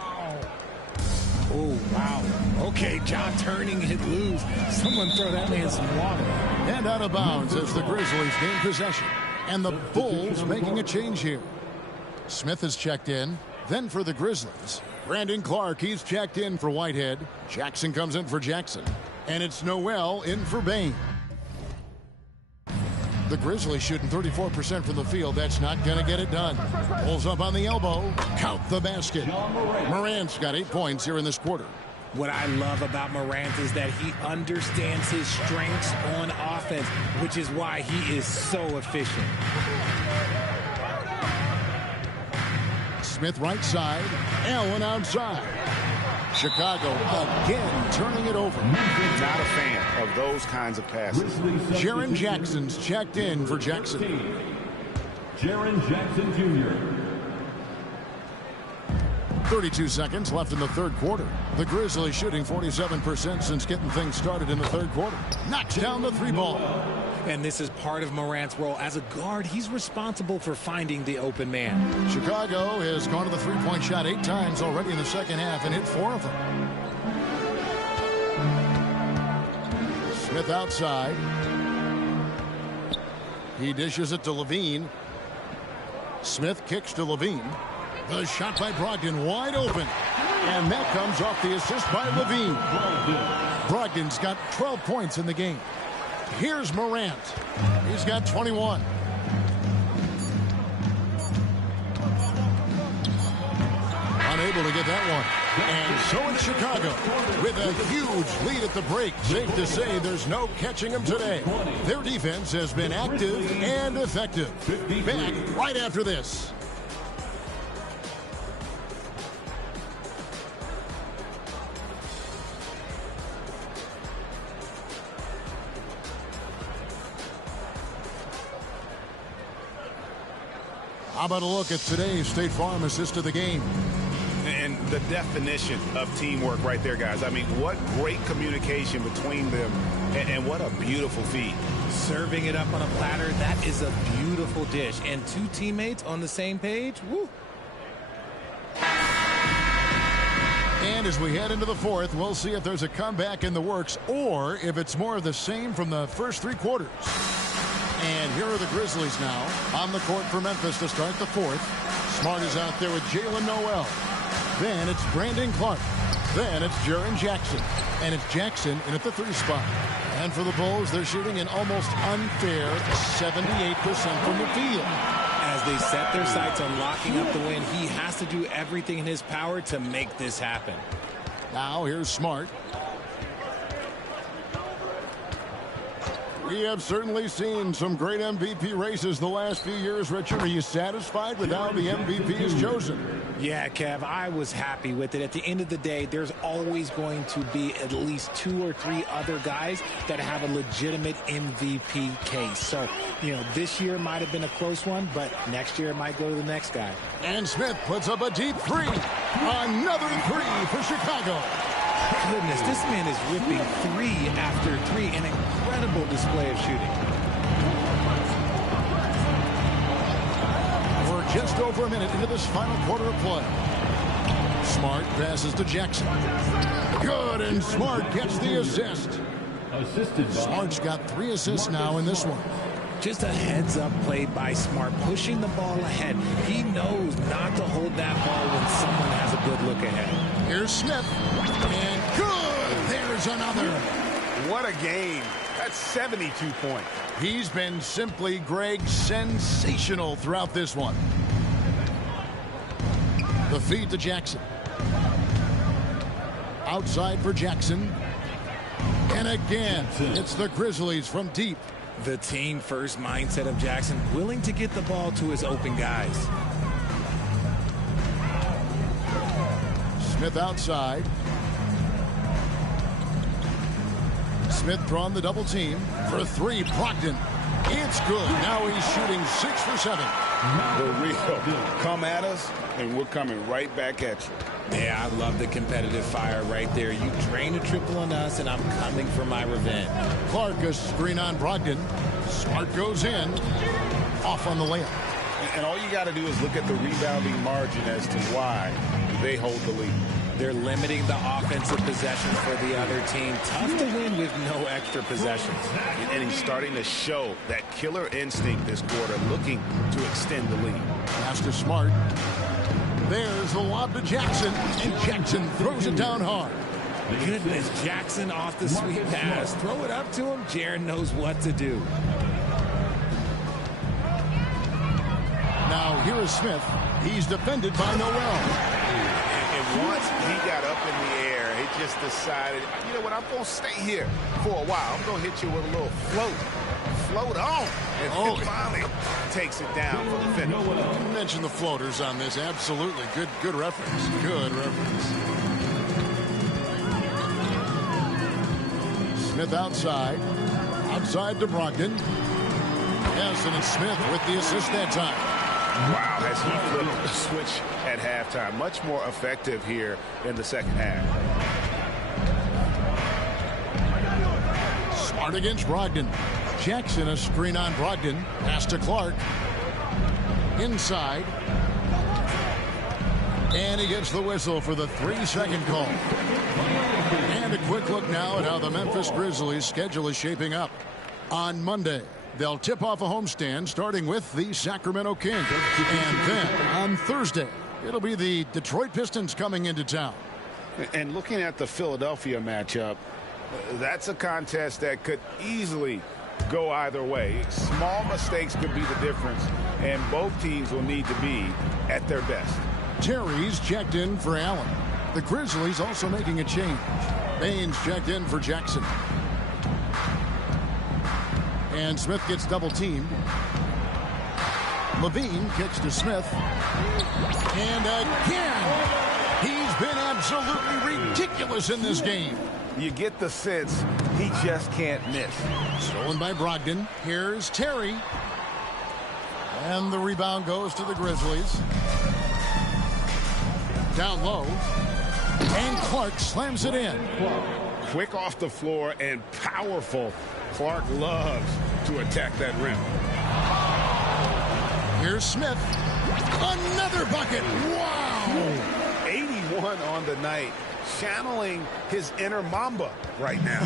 Oh, wow. Okay, John turning it loose. Someone throw that man some water. And out of bounds as the Grizzlies gain possession. And the Bulls making a change here. Smith has checked in. Then for the Grizzlies, Brandon Clark, he's checked in for Whitehead. Jackson comes in for Jackson. And it's Noel in for Bain. The Grizzlies shooting 34% from the field. That's not going to get it done. Pulls up on the elbow. Count the basket. Morant's got 8 points here in this quarter. What I love about Morant is that he understands his strengths on offense, which is why he is so efficient. Smith right side. Allen outside. Chicago again turning it over. Not a fan of those kinds of passes. Jaren Jackson's checked in for Jackson. Jaren Jackson Jr. 32 seconds left in the third quarter. The Grizzlies shooting 47% since getting things started in the third quarter. Knocks down the 3 ball. And this is part of Morant's role. As a guard, he's responsible for finding the open man. Chicago has gone to the 3-point shot 8 times already in the second half and hit 4 of them. Smith outside. He dishes it to Levine. Smith kicks to Levine. The shot by Brogdon wide open. And that comes off the assist by Levine. Brogdon's got 12 points in the game. Here's Morant. He's got 21. Unable to get that one. And so it's Chicago with a huge lead at the break. Safe to say there's no catching them today. Their defense has been active and effective. Back right after this. How about a look at today's State Farm assist of the game? And the definition of teamwork right there, guys. I mean, what great communication between them, and what a beautiful feed. Serving it up on a platter, that is a beautiful dish. And 2 teammates on the same page, woo. And as we head into the fourth, we'll see if there's a comeback in the works or if it's more of the same from the first 3 quarters. And here are the Grizzlies now on the court for Memphis to start the fourth. Smart is out there with Jalen Noel. Then it's Brandon Clark. Then it's Jaren Jackson. And it's Jackson in at the 3 spot. And for the Bulls, they're shooting an almost unfair 78% from the field. As they set their sights on locking up the win, he has to do everything in his power to make this happen. Now here's Smart. We have certainly seen some great MVP races the last few years, Richard. Are you satisfied with how the MVP is chosen? Yeah, Kev, I was happy with it. At the end of the day, there's always going to be at least 2 or 3 other guys that have a legitimate MVP case. So, this year might have been a close one, but next year it might go to the next guy. And Smith puts up a deep 3. Another 3 for Chicago. Goodness, this man is ripping 3 after 3. An incredible display of shooting. We're just over a minute into this final quarter of play. Smart passes to Jackson. Good, and Smart gets the assist. Smart's got 3 assists now in this one. Just a heads-up play by Smart, pushing the ball ahead. He knows not to hold that ball when someone has a good look ahead. Here's Smith, and good! There's another. What a game. That's 72 points. He's been simply, Greg, sensational throughout this one. The feed to Jackson. Outside for Jackson. And again, it's the Grizzlies from deep. The team-first mindset of Jackson, willing to get the ball to his open guys. Smith outside. Smith drawn the double team for 3. Brogdon. It's good. Now he's shooting 6 for 7. The real come at us, and we're coming right back at you. Yeah, I love the competitive fire right there. You drain a triple on us, and I'm coming for my revenge. Clark, a screen on Brogdon. Smart goes in. Off on the layup. And all you got to do is look at the rebounding margin as to why they hold the lead. They're limiting the offensive possessions for the other team. Tough to win with no extra possessions. And he's starting to show that killer instinct this quarter, looking to extend the lead. Pass to Smart. There's the lob to Jackson, and Jackson throws it down hard. Goodness, Jackson off the sweet pass. Throw it up to him. Jaren knows what to do. Now here is Smith. He's defended by Noel. And once he got up in the air, he just decided, you know what, I'm going to stay here for a while. I'm going to hit you with a little float. Float on. And finally takes it down for the finish. You mentioned the floaters on this. Absolutely. Good reference. Good reference. Smith outside. Outside to Brogdon. Yes, and it's Smith with the assist that time. Wow, has he flipped the switch at halftime. Much more effective here in the second half. Smart against Brogdon. Jackson, a screen on Brogdon. Pass to Clark. Inside. And he gets the whistle for the 3-second call. And a quick look now at how the Memphis Grizzlies' schedule is shaping up. On Monday, they'll tip off a homestand starting with the Sacramento Kings. And then on Thursday, it'll be the Detroit Pistons coming into town. And looking at the Philadelphia matchup, that's a contest that could easily go either way. Small mistakes could be the difference, and both teams will need to be at their best. Terry's checked in for Allen. The Grizzlies also making a change. Baines checked in for Jackson. And Smith gets double teamed. Levine kicks to Smith. And again, he's been absolutely ridiculous in this game. You get the sense he just can't miss. Stolen by Brogdon. Here's Terry. And the rebound goes to the Grizzlies. Down low. And Clark slams it in. Quick off the floor and powerful. Clark loves to attack that rim. Here's Smith. Another bucket. Wow. 81 on the night. Channeling his inner Mamba right now.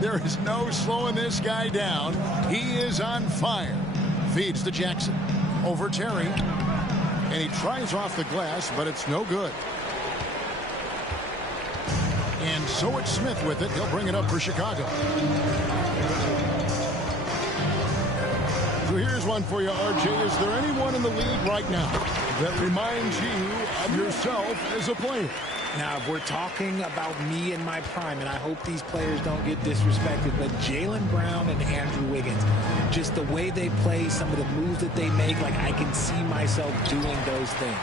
There is no slowing this guy down. He is on fire. Feeds to Jackson. Over Terry. And he tries off the glass, but it's no good. And so it's Smith with it. He'll bring it up for Chicago. So here's one for you, RJ. Is there anyone in the league right now that reminds you of yourself as a player? Now, if we're talking about me in my prime, and I hope these players don't get disrespected, but Jaylen Brown and Andrew Wiggins, just the way they play, some of the moves that they make, like I can see myself doing those things.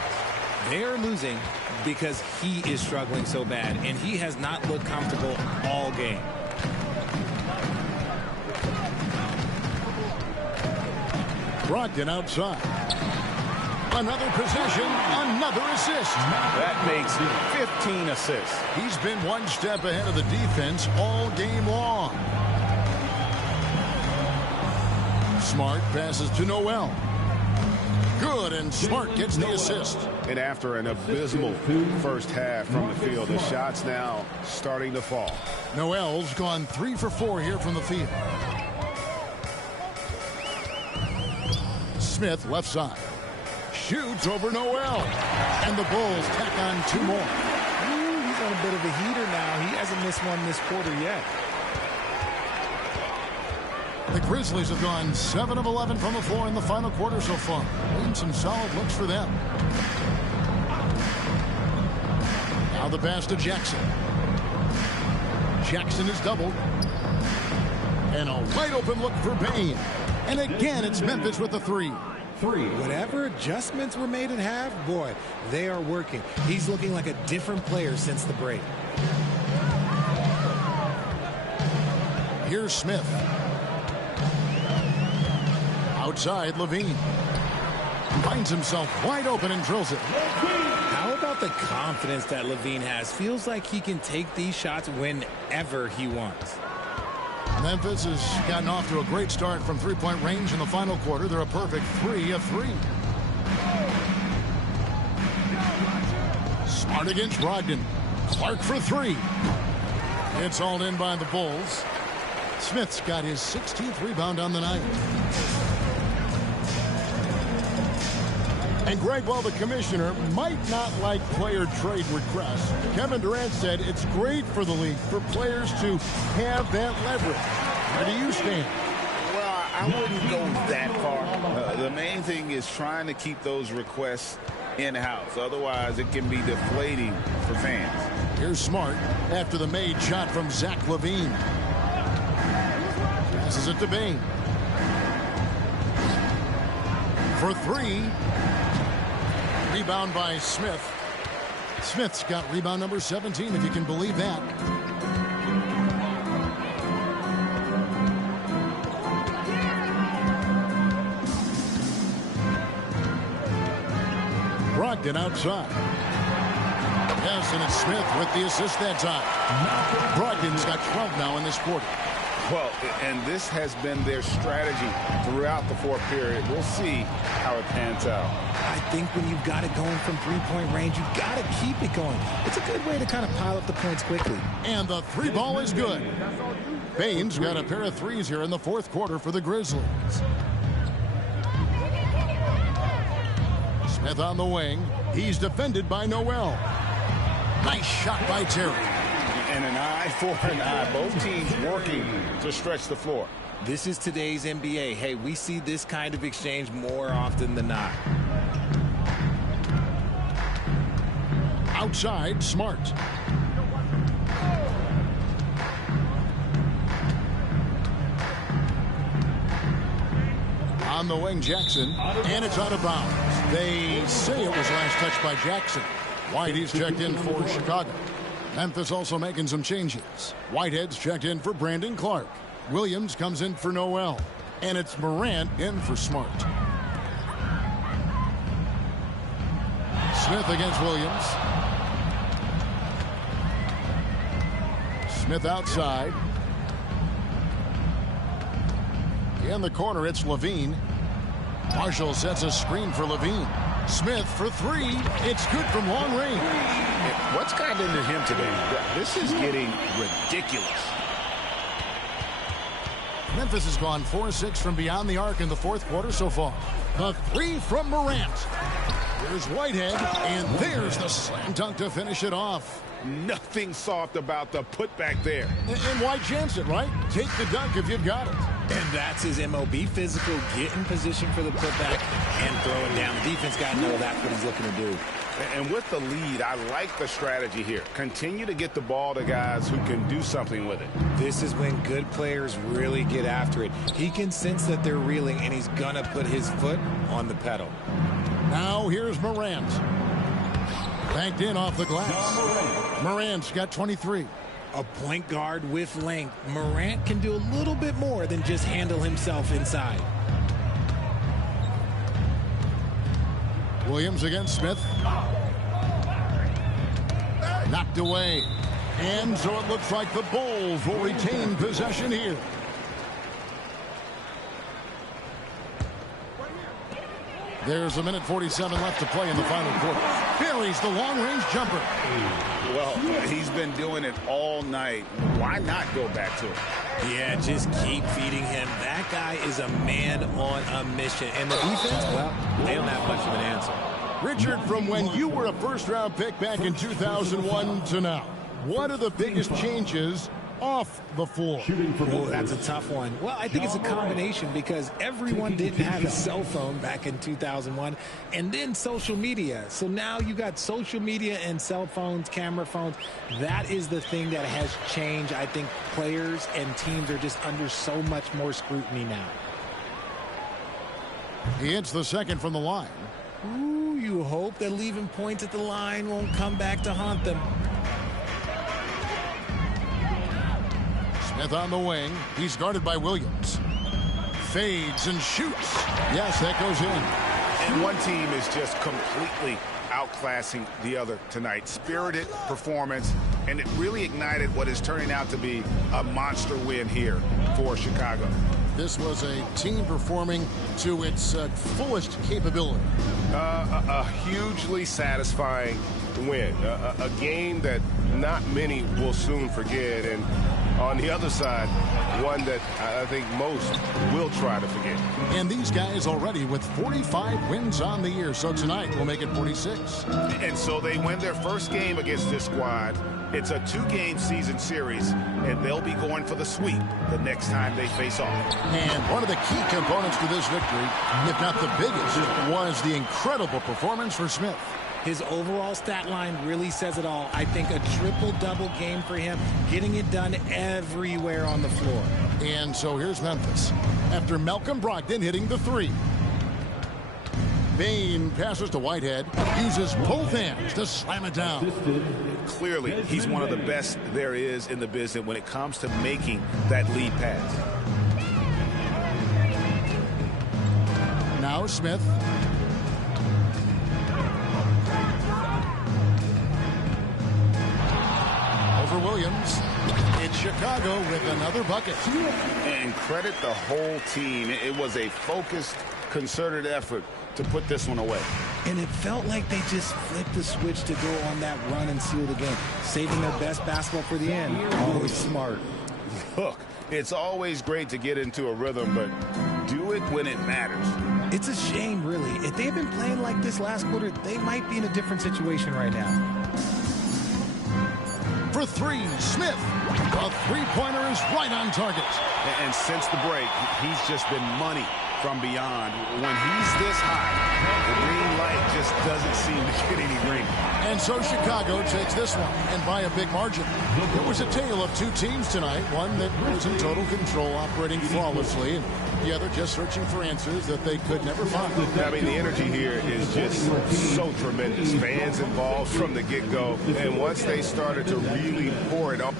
They're losing because he is struggling so bad, and he has not looked comfortable all game. Brogdon outside. Another possession, another assist. That makes 15 assists. He's been one step ahead of the defense all game long. Smart passes to Noel. Good, and Smart gets the assist. And after an abysmal first half from the field, the shots now starting to fall. Noel's gone 3 for 4 here from the field. Smith left side. Shoots over Noel. And the Bulls tack on 2 more. Ooh, he's on a bit of a heater now. He hasn't missed one this quarter yet. The Grizzlies have gone 7 of 11 from the floor in the final quarter so far. And some solid looks for them. Now the pass to Jackson. Jackson is doubled. And a wide open look for Payne. And again, it's Memphis with the 3. Whatever adjustments were made at half, boy, they are working. He's looking like a different player since the break. Here's Smith. Outside, Levine. Finds himself wide open and drills it. How about the confidence that Levine has? Feels like he can take these shots whenever he wants. Memphis has gotten off to a great start from three-point range in the final quarter. They're a perfect 3 of 3. Smart against Brogdon. Clark for 3. It's hauled in by the Bulls. Smith's got his 16th rebound on the night. And Greg, while the commissioner might not like player trade requests, Kevin Durant said it's great for the league for players to have that leverage. Where do you stand? Well, I wouldn't go that far. The main thing is trying to keep those requests in-house. Otherwise, it can be deflating for fans. Here's Smart after the made shot from Zach LaVine. Passes it to Bane. For 3. Rebound by Smith. Smith's got rebound number 17, if you can believe that. Brogdon outside. Yes, and it's Smith with the assist that time. Brogdon's got 12 now in this quarter. Well, and this has been their strategy throughout the fourth period. We'll see how it pans out. I think when you've got it going from three-point range, you've got to keep it going. It's a good way to kind of pile up the points quickly. And the 3 ball is good. Baines got a pair of 3s here in the fourth quarter for the Grizzlies. Smith on the wing. He's defended by Noel. Nice shot by Terry. And an eye for an eye. Both teams working to stretch the floor. This is today's NBA. Hey, we see this kind of exchange more often than not. Outside, Smart. On the wing, Jackson. And it's out of bounds. They say it was last touched by Jackson. Whitey's checked in for Chicago. Memphis also making some changes. Whitehead's checked in for Brandon Clark. Williams comes in for Noel. And it's Morant in for Smart. Smith against Williams. Smith outside. In the corner, it's Levine. Marshall sets a screen for Levine. Smith for 3. It's good from long range. What's gotten into him today? This is getting ridiculous. Memphis has gone 4-6 from beyond the arc in the fourth quarter so far. The 3 from Morant. Here's Whitehead, and there's the slam dunk to finish it off. Nothing soft about the putback there. And why chance it, right? Take the dunk if you've got it. And that's his MO. Be physical, get in position for the putback, and throw it down. The defense got to know that's what he's looking to do. And with the lead, I like the strategy here. Continue to get the ball to guys who can do something with it. This is when good players really get after it. He can sense that they're reeling, and he's going to put his foot on the pedal. Now here's Morant. Banked in off the glass. Morant's got 23. A point guard with length. Morant can do a little bit more than just handle himself inside. Williams against Smith. Knocked away. And so it looks like the Bulls will retain possession here. There's a minute 47 left to play in the final quarter. Buries the long-range jumper. Well, he's been doing it all night. Why not go back to it? Yeah, just keep feeding him. That guy is a man on a mission. And the defense, well, they don't have much of an answer. Richard, from when you were a first-round pick back in 2001 to now, what are the biggest changes off the floor? Oh, that's a tough one. Well, I think it's a combination because everyone didn't have a cell phone back in 2001, and then social media. So now you got social media and cell phones, camera phones. That is the thing that has changed. I think players and teams are just under so much more scrutiny now. He hits the second from the line. Ooh, you hope that leaving points at the line won't come back to haunt them. Smith on the wing. He's guarded by Williams. Fades and shoots. Yes, that goes in. And one team is just completely outclassing the other tonight. Spirited performance, and it really ignited what is turning out to be a monster win here for Chicago. This was a team performing to its fullest capability. A hugely satisfying win. A game that not many will soon forget. And on the other side, one that I think most will try to forget. And these guys already with 45 wins on the year. So tonight will make it 46. And so they win their first game against this squad. It's a 2-game season series, and they'll be going for the sweep the next time they face off. And one of the key components to this victory, if not the biggest, was the incredible performance for Smith. His overall stat line really says it all. I think a triple-double game for him, getting it done everywhere on the floor. And so here's Memphis. After Malcolm Brogdon hitting the three. Bain passes to Whitehead, uses both hands to slam it down. Clearly, he's one of the best there is in the business when it comes to making that lead pass. Now Smith. Over Williams. It's Chicago with another bucket. And credit the whole team. It was a focused, concerted effort to put this one away. And it felt like they just flipped the switch to go on that run and seal the game, saving their best basketball for the end. Always smart. Look, it's always great to get into a rhythm, but do it when it matters. It's a shame, really. If they had been playing like this last quarter, they might be in a different situation right now. For three, Smith. The three-pointer is right on target. And since the break, he's just been money from beyond. When he's this high, the green light just doesn't seem to get any greener. And so Chicago takes this one, and by a big margin. It was a tale of two teams tonight, one that was in total control, operating flawlessly, and the other just searching for answers that they could never find. I mean, the energy here is just so tremendous. Fans involved from the get-go, and once they started to really pour it on.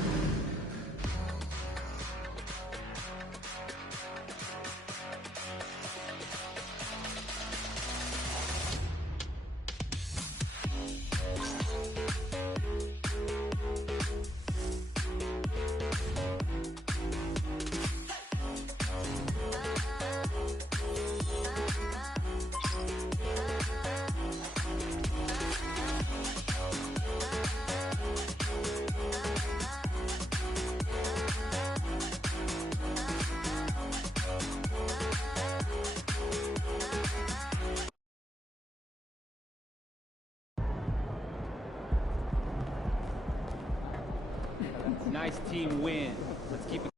Nice team win. Let's keep it